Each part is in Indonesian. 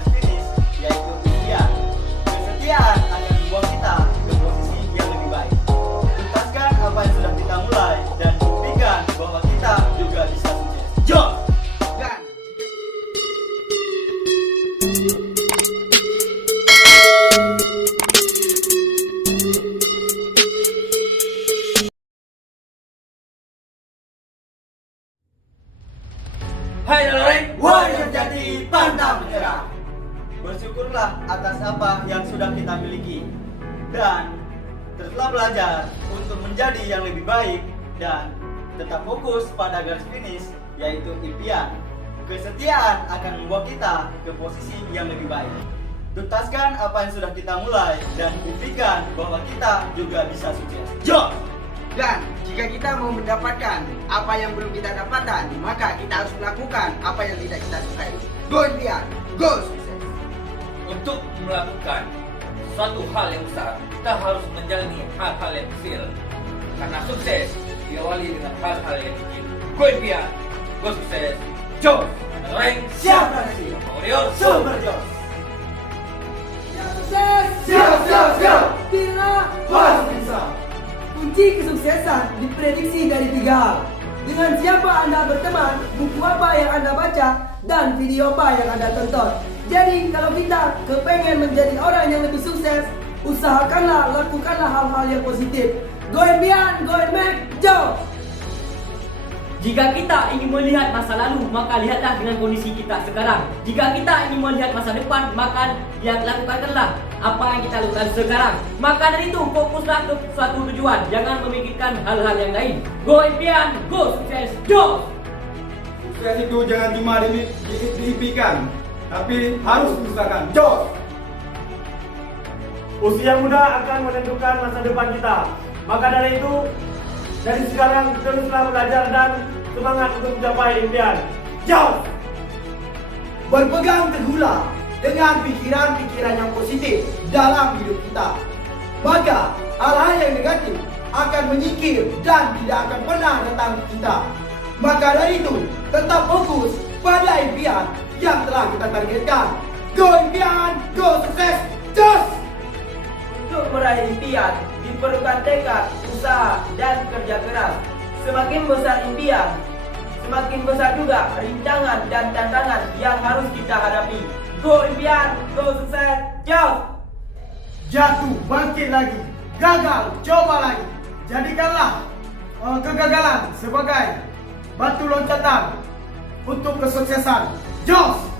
garis finish, yaitu impian. Kesetiaan akan membawa kita ke posisi yang lebih baik. Tuntaskan apa yang sudah kita mulai dan buktikan bahwa kita juga bisa sukses. Jom! Dan hai Loreng, warrior jati pantang menyerah. Bersyukurlah atas apa yang sudah kita miliki dan teruslah belajar untuk menjadi yang lebih baik dan tetap fokus pada garis finish, yaitu impian. Kesetiaan akan membawa kita ke posisi yang lebih baik. Tuntaskan apa yang sudah kita mulai dan buktikan bahwa kita juga bisa sukses. Jom! Dan jika kita mau mendapatkan apa yang belum kita dapatkan, maka kita harus melakukan apa yang tidak kita sukai. Go impian, go sukses. Untuk melakukan suatu hal yang besar, kita harus menjalani hal-hal yang kecil. Karena sukses diawali dengan hal-hal yang kecil. Go impian, go sukses. Jom! Rank Siap berhasil! Warrior Super Jos! Sukses! Siap! Bila Pasti bisa! kunci kesuksesan diprediksi dari 3 hal. Dengan siapa Anda berteman, buku apa yang Anda baca, dan video apa yang Anda tonton. Jadi kalau kita kepengen menjadi orang yang lebih sukses, usahakanlah, lakukanlah hal-hal yang positif. Go impian, go and make, jom! Jika kita ingin melihat masa lalu, maka lihatlah dengan kondisi kita sekarang. Jika kita ingin melihat masa depan, maka lakukanlah apa yang kita lakukan sekarang. Maka dari itu, fokuslah ke suatu tujuan. Jangan memikirkan hal-hal yang lain. Go impian, go sukses, jom! Sukses itu jangan cuma diimpikan, tapi harus diusahakan. Jos! Usia muda akan menentukan masa depan kita. Maka dari itu, dari sekarang teruslah belajar dan semangat untuk mencapai impian. Jauh! Berpegang teguhlah dengan pikiran-pikiran yang positif dalam hidup kita. Maka hal-hal yang negatif akan menyingkir dan tidak akan pernah datang ke kita. Maka dari itu, tetap fokus pada impian yang telah kita targetkan. Go impian, go sukses, jos! Untuk meraih impian, diperlukan tekad, usaha, dan kerja keras. Semakin besar impian, semakin besar juga rintangan dan tantangan yang harus kita hadapi. Go impian, go sukses, jos! Jatuh, bangkit lagi. Gagal, coba lagi. Jadikanlah kegagalan sebagai batu loncatan untuk kesuksesan. Jos!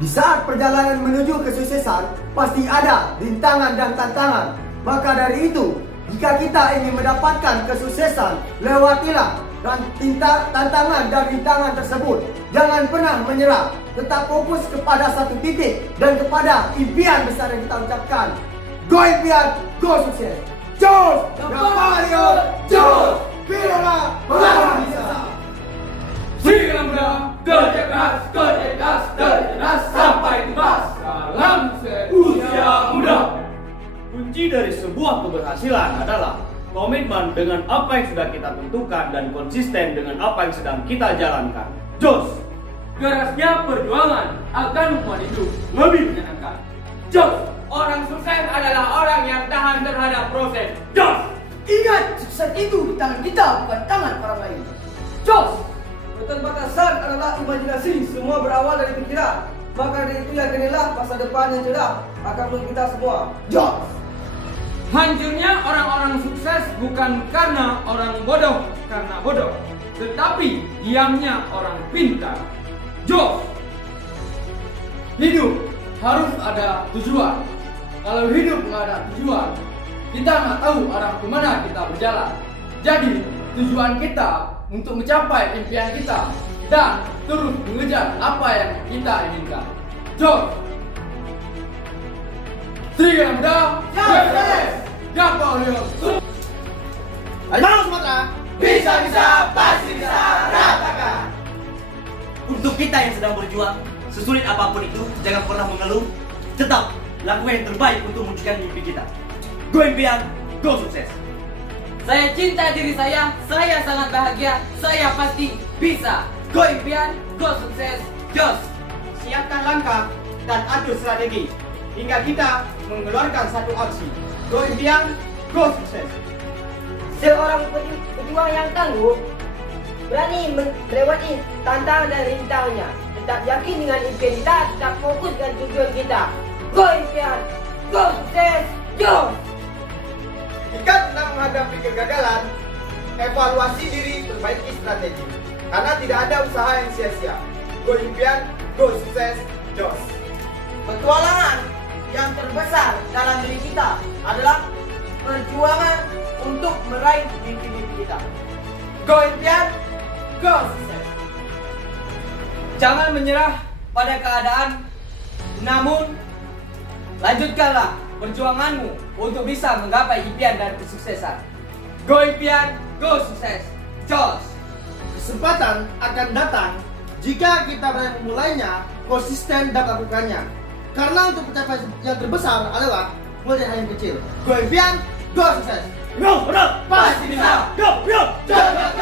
Di saat perjalanan menuju kesuksesan, pasti ada rintangan dan tantangan. Maka dari itu, jika kita ingin mendapatkan kesuksesan, lewatilah tantangan dan rintangan tersebut. Jangan pernah menyerah. Tetap fokus kepada satu titik dan kepada impian besar yang kita ucapkan. Go impian, go sukses. Jos! Warrior, jos! Bila bisa. Siang muda, kerja keras sampai tuntas. Salam usia muda. Kunci dari sebuah keberhasilan adalah komitmen dengan apa yang sudah kita tentukan dan konsisten dengan apa yang sedang kita jalankan. Jos! Kerasnya perjuangan akan membuat hidup lebih menyenangkan. Jos! Orang sukses adalah orang yang tahan terhadap proses. Jos! Ingat, sukses itu di tangan kita, bukan tangan orang lain. Jos! Keterbatasan adalah imajinasi, semua berawal dari pikiran. Maka dari itu yakinilah masa depan yang cerah akan menuju kita semua. Jos! Hancurnya orang-orang sukses bukan karena orang bodoh, tetapi diamnya orang pintar. Jos! Hidup harus ada tujuan. Kalau hidup nggak ada tujuan, kita nggak tahu arah kemana kita berjalan. Jadi tujuan kita untuk mencapai impian kita dan terus mengejar apa yang kita inginkan. Jos! Serigala muda, sukses! Gapa Warrior! Harimau Sumatera, Bisa, pasti bisa, ratakan! Untuk kita yang sedang berjuang, sesulit apapun itu, jangan pernah mengeluh. Tetap lakukan yang terbaik untuk mewujudkan mimpi kita. Go impian, go sukses! Saya cinta diri saya sangat bahagia, saya pasti bisa. Go impian, go sukses, jos! siapkan langkah dan atur strategi hingga kita mengeluarkan satu aksi. Go impian, go sukses. Seorang pejuang yang tangguh berani melewati tantangan dan rintangannya. Tetap yakin dengan impian kita, tetap fokus dengan tujuan kita. Go impian, go sukses, go! Jika sedang menghadapi kegagalan, evaluasi diri, perbaiki strategi. Karena tidak ada usaha yang sia-sia. Go impian, go sukses, jos. Petualangan yang terbesar dalam diri kita adalah perjuangan untuk meraih mimpi-mimpi kita. Go impian, go sukses. Jangan menyerah pada keadaan, namun lanjutkanlah perjuanganmu untuk bisa menggapai impian dan kesuksesan. Go impian, go sukses, jos! Kesempatan akan datang jika kita berani memulainya, konsisten dan lakukannya. Karena untuk mencapai yang terbesar adalah mulai dari yang kecil. Go impian, go sukses. Go, Pasti bisa. go,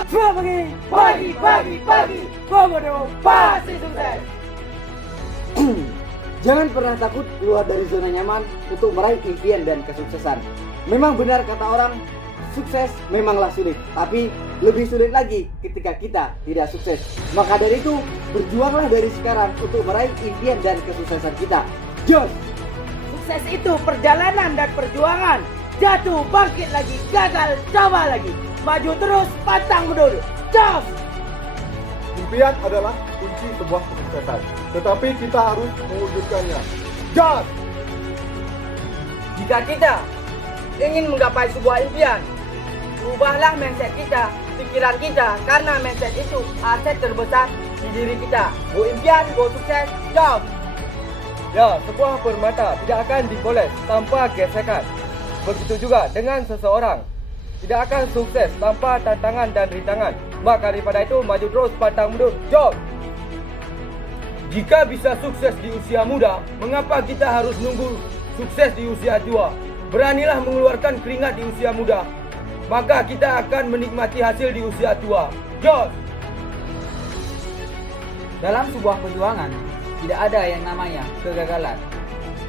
Selamat pagi, Komodo pasti sukses. Jangan pernah takut keluar dari zona nyaman untuk meraih impian dan kesuksesan. Memang benar kata orang, sukses memanglah sulit, tapi lebih sulit lagi ketika kita tidak sukses. Maka dari itu, berjuanglah dari sekarang untuk meraih impian dan kesuksesan kita. Jos! Sukses itu perjalanan dan perjuangan. Jatuh, bangkit lagi, gagal, coba lagi. Maju terus, pantang mundur. Jos! Impian adalah kunci sebuah kesuksesan, tetapi kita harus mewujudkannya. Gas! Jika kita ingin menggapai sebuah impian, ubahlah mindset kita, pikiran kita, karena mindset itu aset terbesar di diri kita. Go impian, go sukses, jauh. Ya, sebuah permata tidak akan dipoles tanpa gesekan. Begitu juga dengan seseorang, tidak akan sukses tanpa tantangan dan rintangan. Maka daripada itu, maju terus, pantang mundur, jauh. Jika bisa sukses di usia muda, mengapa kita harus nunggu sukses di usia tua? Beranilah mengeluarkan keringat di usia muda, maka kita akan menikmati hasil di usia tua. Jos! Dalam sebuah perjuangan, tidak ada yang namanya kegagalan.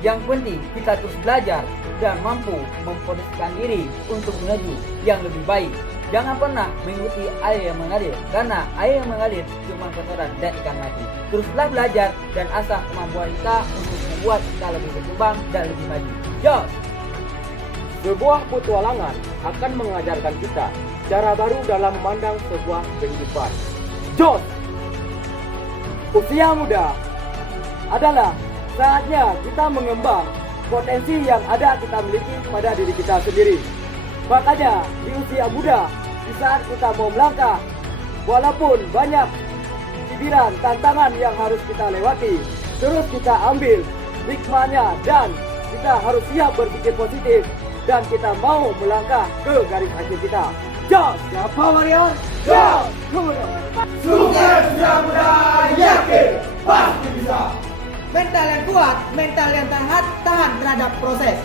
Yang penting kita terus belajar dan mampu memposisikan diri untuk menuju yang lebih baik. Jangan pernah mengikuti air yang mengalir, karena air yang mengalir cuma kotoran dan ikan mati. Teruslah belajar dan asah kemampuan kita untuk membuat kita lebih berkembang dan lebih maju. Jos! Sebuah petualangan akan mengajarkan kita cara baru dalam memandang sebuah kehidupan. Jos! Usia muda adalah saatnya kita mengembang potensi yang ada kita miliki pada diri kita sendiri. Makanya di usia muda, di saat kita mau melangkah, walaupun banyak cibiran, tantangan yang harus kita lewati, terus kita ambil hikmahnya dan kita harus siap berpikir positif dan kita mau melangkah ke garis akhir kita. Jos! Siapa warrior? Jos! Sukses yang muda, yakin pasti bisa. Mental yang kuat, mental yang tahan terhadap proses,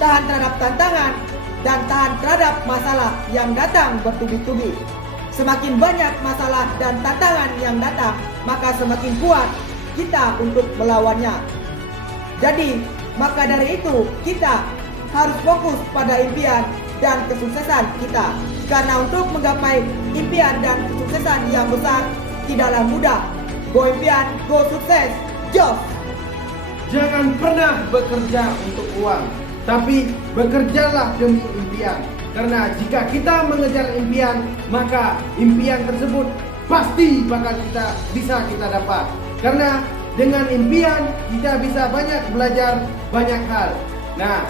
tahan terhadap tantangan, dan tahan terhadap masalah yang datang bertubi-tubi. Semakin banyak masalah dan tantangan yang datang, maka semakin kuat kita untuk melawannya. Jadi, maka dari itu kita harus fokus pada impian dan kesuksesan kita. Karena untuk menggapai impian dan kesuksesan yang besar tidaklah mudah. Go impian, go sukses, jos! Jangan pernah bekerja untuk uang, tapi bekerjalah demi impian. Karena jika kita mengejar impian, maka impian tersebut pasti bakal bisa kita dapat. Karena dengan impian kita bisa banyak belajar banyak hal. Nah,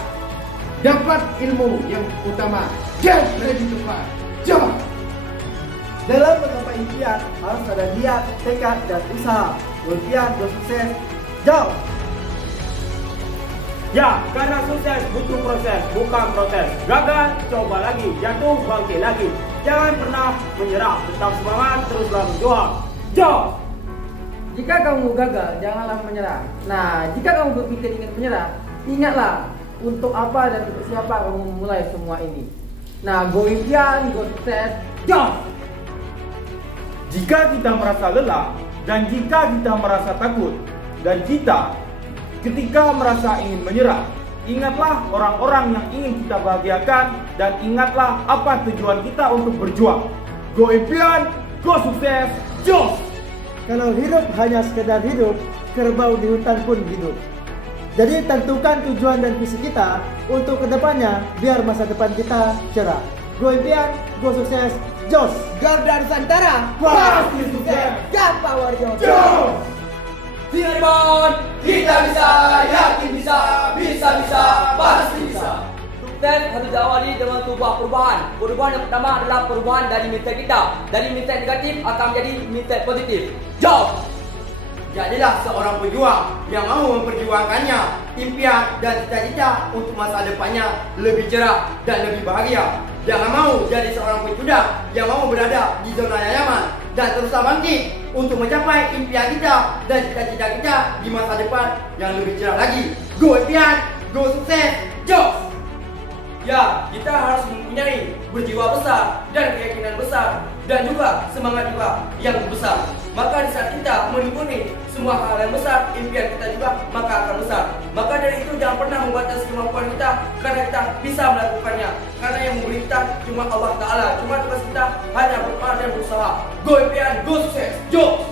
dapat ilmu yang utama. Get ready to fight. Jom! Dalam menggapai impian harus ada niat, tekad, dan usaha. Impian bersukses. Jom! Ya, karena sukses butuh proses, bukan protes. Gagal, coba lagi. Jatuh, bangkit lagi. Jangan pernah menyerah. Tetap semangat, teruslah berjuang. Jos! Jika kamu gagal, janganlah menyerah. Nah, jika kamu berpikir ingin menyerah, ingatlah untuk apa dan untuk siapa kamu memulai semua ini. Nah, go impian, go sukses, jos! Jika kita merasa lelah dan jika kita merasa takut, Dan kita ketika merasa ingin menyerah, ingatlah orang-orang yang ingin kita bahagiakan dan ingatlah apa tujuan kita untuk berjuang. Go impian, go sukses, jos! Kalau hidup hanya sekedar hidup, kerbau di hutan pun hidup. Jadi tentukan tujuan dan visi kita untuk kedepannya biar masa depan kita cerah. Go impian, go sukses, jos! Garda Nusantara Pasti sukses! Gapa Warrior. Jos! Singarban, kita bisa, yakin bisa, bisa, pasti bisa. Sukses harus diawali dengan sebuah perubahan. Perubahan yang pertama adalah perubahan dari mindset kita. Dari mindset negatif akan menjadi mindset positif. Jom! Jadilah seorang pejuang yang mau memperjuangkannya, impian dan cita-cita untuk masa depannya lebih cerah dan lebih bahagia. Jangan mau jadi seorang pejuang yang mau berada di zona nyaman dan teruslah bangkit untuk mencapai impian kita dan cita-cita kita di masa depan yang lebih cerah lagi. Go impian, go sukses, jos! Ya, kita harus mempunyai berjiwa besar dan keyakinan besar dan juga semangat juga yang besar. Maka di saat kita menekuni semua hal yang besar, impian kita juga maka akan besar. Maka dari itu jangan pernah membatasi kemampuan kita karena kita bisa melakukannya. Karena yang memberi kita cuma Allah Ta'ala. Cuma tugas kita hanya berdoa dan berusaha. Go impian, go sukses, jos!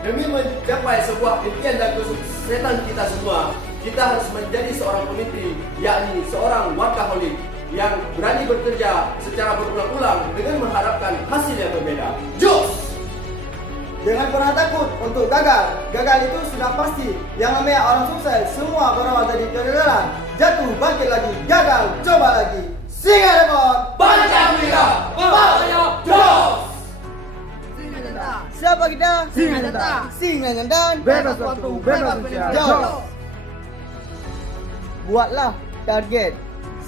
Demi mencapai sebuah impian dan kesuksesan kita semua, kita harus menjadi seorang pemimpin, yakni seorang workaholic yang berani bekerja secara berulang-ulang dengan mengharapkan hasil yang berbeda. Jos! Jangan pernah takut untuk gagal. Gagal itu sudah pasti. Yang namanya orang sukses, semua berawal dari kegagalan. Jatuh, bangkit lagi, gagal, coba lagi. Singarban, Pancasila, Bangsa, jos! siapa kita? Singa Nyata. Singa Nyandan. Bebas waktu, bebas pikiran. Jos! Buatlah target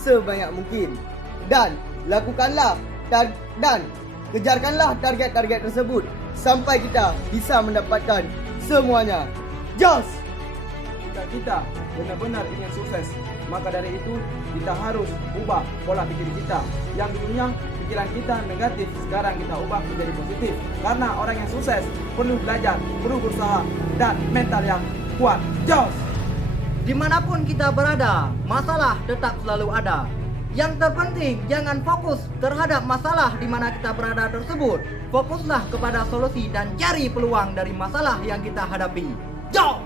sebanyak mungkin dan lakukanlah dan kejarkanlah target-target tersebut sampai kita bisa mendapatkan semuanya. Jos! Jika kita benar-benar ingin sukses, maka dari itu kita harus ubah pola pikir kita. Yang dulunya pikiran kita negatif, sekarang kita ubah menjadi positif. Karena orang yang sukses perlu belajar, perlu berusaha, dan mental yang kuat. Jos! Dimanapun kita berada, masalah tetap selalu ada. Yang terpenting, jangan fokus terhadap masalah di mana kita berada tersebut. Fokuslah kepada solusi dan cari peluang dari masalah yang kita hadapi. Jos!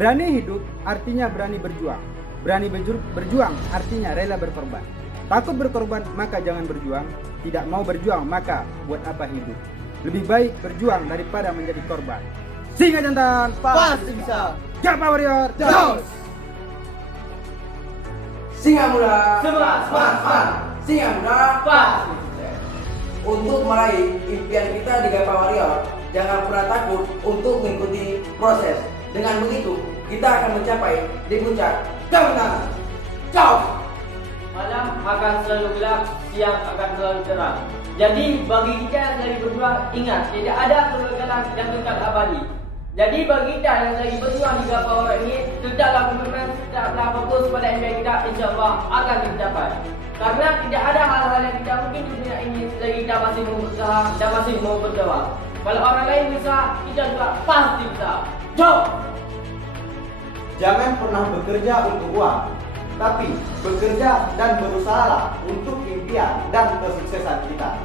Berani hidup artinya berani berjuang. Berani berjuang artinya rela berkorban. Takut berkorban maka jangan berjuang. Tidak mau berjuang maka buat apa hidup. Lebih baik berjuang daripada menjadi korban. Singa Jantan Pasti bisa. Gapa Warrior, jos! Singa Muda, semangat! Singa Muda, pasti sukses. Untuk meraih impian kita di Gapa Warrior, jangan pernah takut untuk mengikuti proses. Dengan begitu, kita akan mencapai di puncak kemenangan. Ciao! Malam akan selalu gelap, siang akan selalu terang. Jadi bagi kita yang lagi berjuang, ingat tidak ada kegagalan yang kekal abadi. Jadi bagi kita yang lagi berjuang di Gapa Warrior ini, tetaplah komitmen, tetaplah fokus pada impian kita, insyaAllah akan tercapai. Karena tidak ada hal-hal yang kita mungkin di dunia ini selagi kita masih mau berusaha dan masih mau berdoa. Kalau orang lain bisa, kita juga pasti bisa. Jom! Jangan pernah bekerja untuk uang, tapi bekerja dan berusahalah untuk impian dan kesuksesan kita.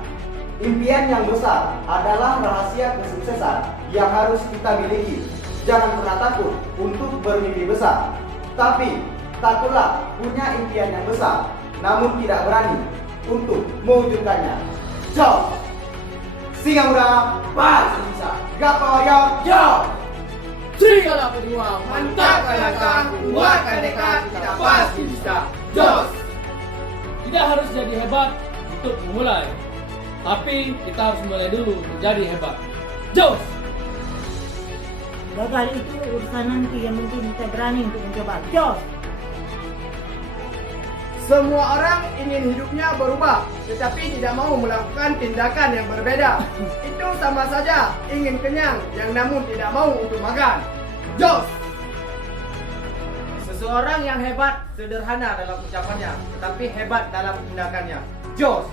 Impian yang besar adalah rahasia kesuksesan yang harus kita miliki. Jangan pernah takut untuk bermimpi besar, tapi takutlah punya impian yang besar, namun tidak berani untuk mewujudkannya. Jom! Singa Muda, pasti bisa. Gapa Warrior, jom! Serigala pejuang, mantapkan langkah, kuatkan tekad, kita pasti bisa. Jos! Tidak harus jadi hebat untuk memulai, tapi kita harus mulai dulu menjadi hebat. Jos! Gagal itu urusan nanti, yang penting kita berani untuk mencoba. Jos! Semua orang ingin hidupnya berubah, tetapi tidak mau melakukan tindakan yang berbeda. Itu sama saja ingin kenyang, yang namun tidak mau untuk makan. Jos! Seseorang yang hebat sederhana dalam ucapannya, tetapi hebat dalam tindakannya. Jos!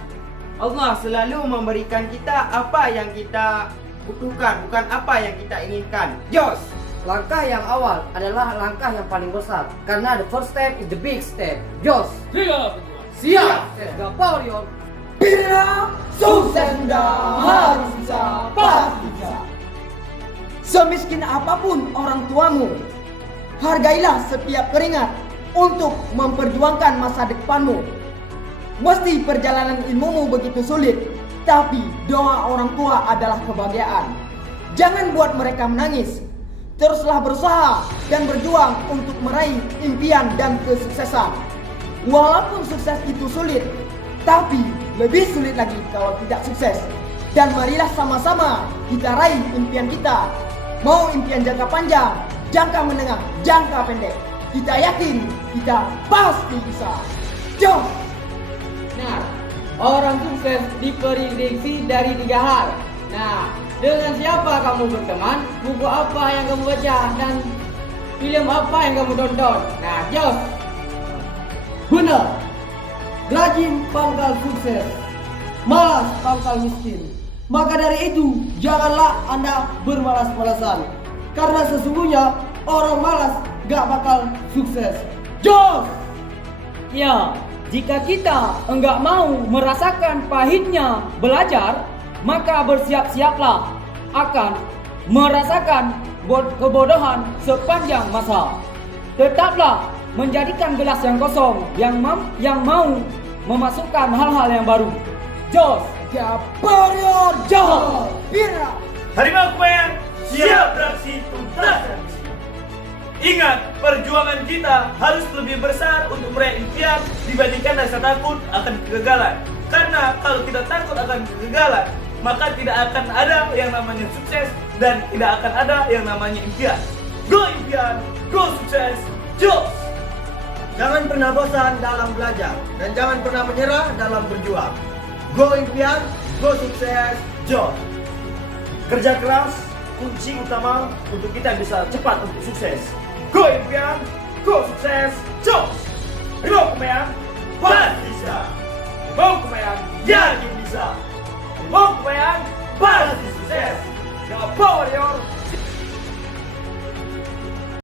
Allah selalu memberikan kita apa yang kita butuhkan, bukan apa yang kita inginkan. Jos! Langkah yang awal adalah langkah yang paling besar. Karena the first step is the big step. Jos, Tiga pejuang. siap, Gapolion. Pira, sukses muda, harus bisa, pasti bisa. Semiskin apapun orang tuamu, hargailah setiap keringat untuk memperjuangkan masa depanmu. Meski perjalanan ilmumu begitu sulit, tapi doa orang tua adalah kebahagiaan. Jangan buat mereka menangis. Teruslah berusaha dan berjuang untuk meraih impian dan kesuksesan. Walaupun sukses itu sulit, tapi lebih sulit lagi kalau tidak sukses. Dan marilah sama-sama kita raih impian kita. Mau impian jangka panjang, jangka menengah, jangka pendek. Kita yakin kita pasti bisa. Jom! Nah, orang sukses diprediksi dari 3 hal. Nah, dengan siapa kamu berteman, buku apa yang kamu baca, dan film apa yang kamu tonton. Nah, Jos. Benar. Rajin pangkal sukses, malas pangkal miskin. Maka dari itu, janganlah Anda bermalas-malasan. Karena sesungguhnya orang malas gak bakal sukses. Jos! Ya, jika kita enggak mau merasakan pahitnya belajar, maka bersiap-siaplah akan merasakan kebodohan sepanjang masa. Tetaplah menjadikan gelas yang kosong yang mau memasukkan hal-hal yang baru. Jos, Gapolion, Jos, Pira. Harimau Kumayan siap beraksi tuntaskan misi. Ingat, perjuangan kita harus lebih besar untuk meraih impian dibandingkan rasa takut akan kegagalan. Karena kalau tidak takut akan kegagalan, maka tidak akan ada yang namanya sukses dan tidak akan ada yang namanya impian. Go impian, go sukses, Jos! Jangan pernah bosan dalam belajar dan jangan pernah menyerah dalam berjuang. Go impian, go sukses, Jos! Kerja keras kunci utama untuk kita bisa cepat untuk sukses. Go impian, go sukses, Jos! Harimau Kumayan pasti bisa. Harimau Kumayan yakin bisa. Harimau Kumayan pasti sukses. Gapolion